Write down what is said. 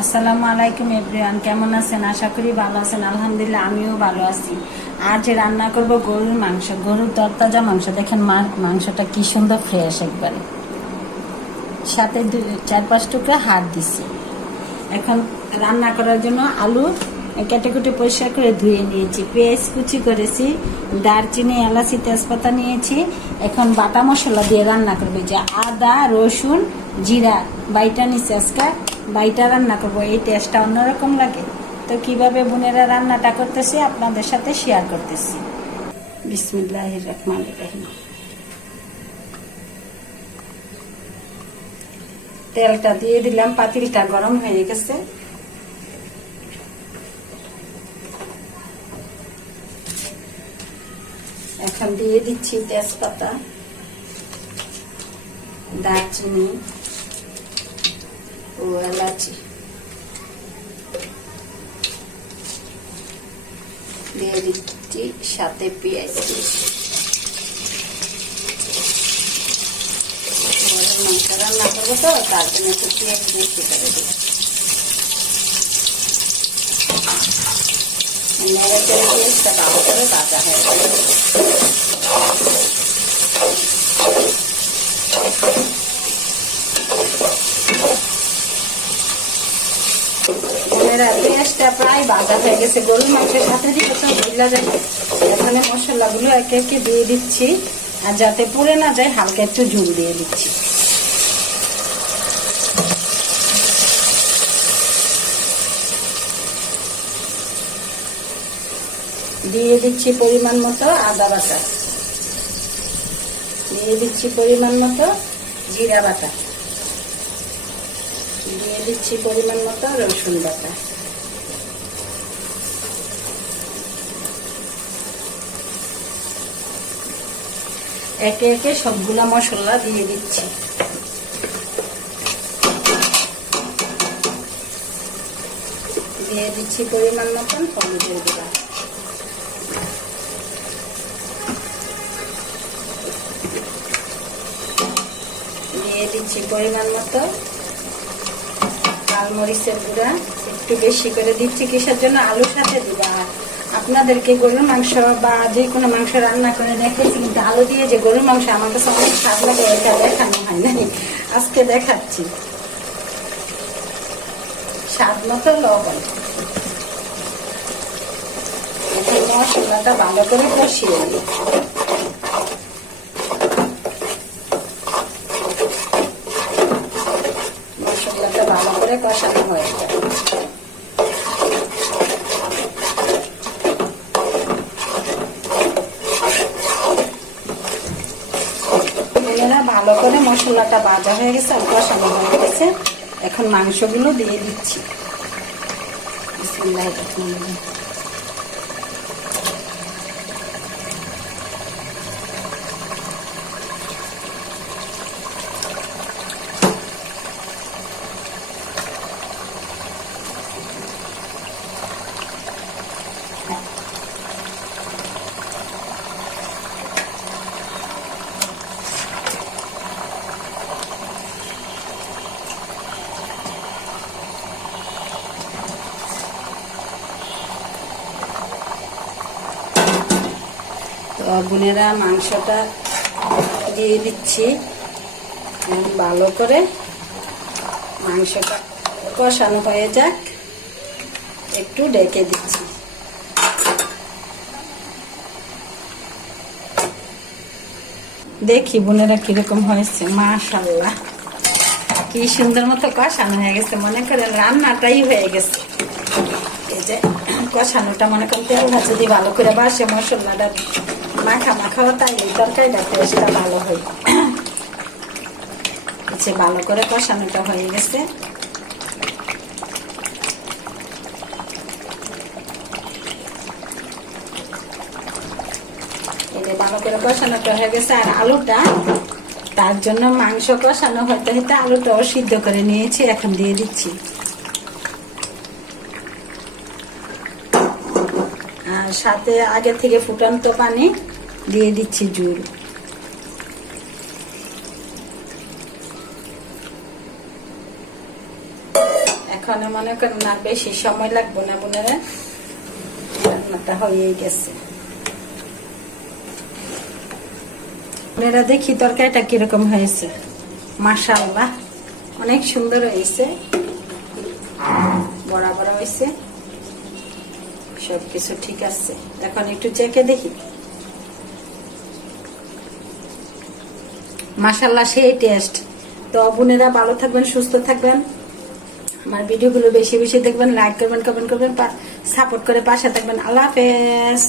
আসসালামু আলাইকুম এভরিওয়ান, কেমন আছেন? আশা করি ভালো আছেন। আলহামদুলিল্লাহ আমিও ভালো আছি। আজ রান্না করব গরুর মাংস, গরুর তরতাজা মাংস। দেখেন মাংসটা কি সুন্দর ফ্রেশ একবারে, সাথে 4-5 টুকরা হাড় দিছি। এখন রান্না করার জন্য আলু কেটে কুটে পরিষ্কার করে ধুয়ে নিয়েছি, পেঁয়াজ কুচি করেছি, দারচিনি এলাচি তেজপাতা নিয়েছি। এখন বাটা মশলা দিয়ে রান্না করবে, যে আদা রসুন জিরা বাইটা নিচ্ছে। আজকে বাইটা রান্না করবো, এই টেস্টটা অন্যরকম লাগে। তো কিভাবে বোনেরা রান্নাটা করতেছি আপনাদের সাথে শেয়ার করতেছি। বিসমিল্লাহির রহমানির রহিম। তেলটা দিয়ে দিলাম, পাতিলটা গরম হয়ে গেছে। এখন দিয়ে দিচ্ছি তেজপাতা, দারচিনি ও এলাচি, দিয়ে দিচ্ছি সাথে পেঁয়াজ। মাংস রান্না করবো তো তার জন্য একটু পেঁয়াজ বেশি করে দিই। নেড়ে চেড়ে পেঁয়াজটা ভালো করে ভাজা হয়ে গেল। পেঁয়াজটা প্রায় ভাজা হয়ে গেছে, গরুর মাংসের সাথে দিয়ে ভুলা যায়। এখানে মশলাগুলো একে একে দিয়ে দিচ্ছি, আর যাতে পুড়ে না যায় হালকা একটু ঝুল দিয়ে দিচ্ছি। দিয়ে দিচ্ছি পরিমাণ মতো আদা বাটা, দিয়ে দিচ্ছি পরিমাণ মতো জিরা বাটা, দিয়ে দিচ্ছি পরিমাণ মতো রসুন বাটা। একে একে সবগুলা মশলা দিয়ে দিচ্ছি। দিয়ে দিচ্ছি পরিমাণ মতন হলুদের গুঁড়া, দিয়ে দিচ্ছি পরিমাণ মতো লাল মরিচের গুঁড়া। একটু বেশি করে দিচ্ছি, কিসের জন্য? আলুর সাথে দিবা। আপনাদেরকে গরুর মাংস বা যে কোনো মাংস রান্না করে দেখেছি, কিন্তু আলু দিয়ে যে গরুর মাংস আমার কাছে অনেক স্বাদ লাগে, এটা দেখানো হয় নাই, আজকে দেখাচ্ছি। স্বাদ মতো লবণ। এখন মশলাটা ভালো করে কষিয়ে নিই। মশলাটা ভালো করে কষানো হয়ে যায়। ভালো করে মশলাটা ভাজা হয়ে গেছে আর কষানো হয়ে গেছে। এখন মাংসগুলো দিয়ে দিচ্ছি। বিসমিল্লাহির রহমানির রহিম। তো বোনেরা মাংসটা দিয়ে দিচ্ছি, ভালো করে মাংসটা কষানো হয়ে যাক, একটু ঢেকে দিচ্ছি। দেখি বোনেরা কিরকম হয়েছে। মাশাআল্লাহ, কি সুন্দর মতো কষানো হয়ে গেছে, মনে করেন রান্নাটাই হয়ে গেছে। এই যে কষানোটা মনে করেন তেলটা যদি ভালো করে বাসে, মশলাটা মাখা মাখাও, তাই এই তরকারিটা টেস্টটা ভালো হয়। ভালো করে কষানোটা হয়ে গেছে। এই যে ভালো করে কষানোটা হয়ে গেছে। আর আলুটা, তার জন্য মাংস কষানো হতে হতে আলুটাও সিদ্ধ করে নিয়েছি, এখন দিয়ে দিচ্ছি। আর সাথে আগে থেকে ফুটান্ত পানি দিয়ে দিচ্ছি, ঝোল। এখন মনে করেন আর বেশি সময় লাগবে না বোনেরা, রান্নাটা হয়েই গেছে। বোনেরা দেখি তরকারিটা কিরকম হয়েছে। মাশাআল্লাহ অনেক সুন্দর হয়েছে, বরাবর হয়েছে, সবকিছু ঠিক আছে। এখন একটু চেখে দেখি। মাশাআল্লাহ সেই টেস্ট। তো বোনেরা ভালো থাকবেন, সুস্থ থাকবেন, আমার ভিডিওগুলো বেশি বেশি দেখবেন, লাইক করবেন, কমেন্ট করবেন, সাপোর্ট করে পাশে থাকবেন। আল্লাহ হাফেজ।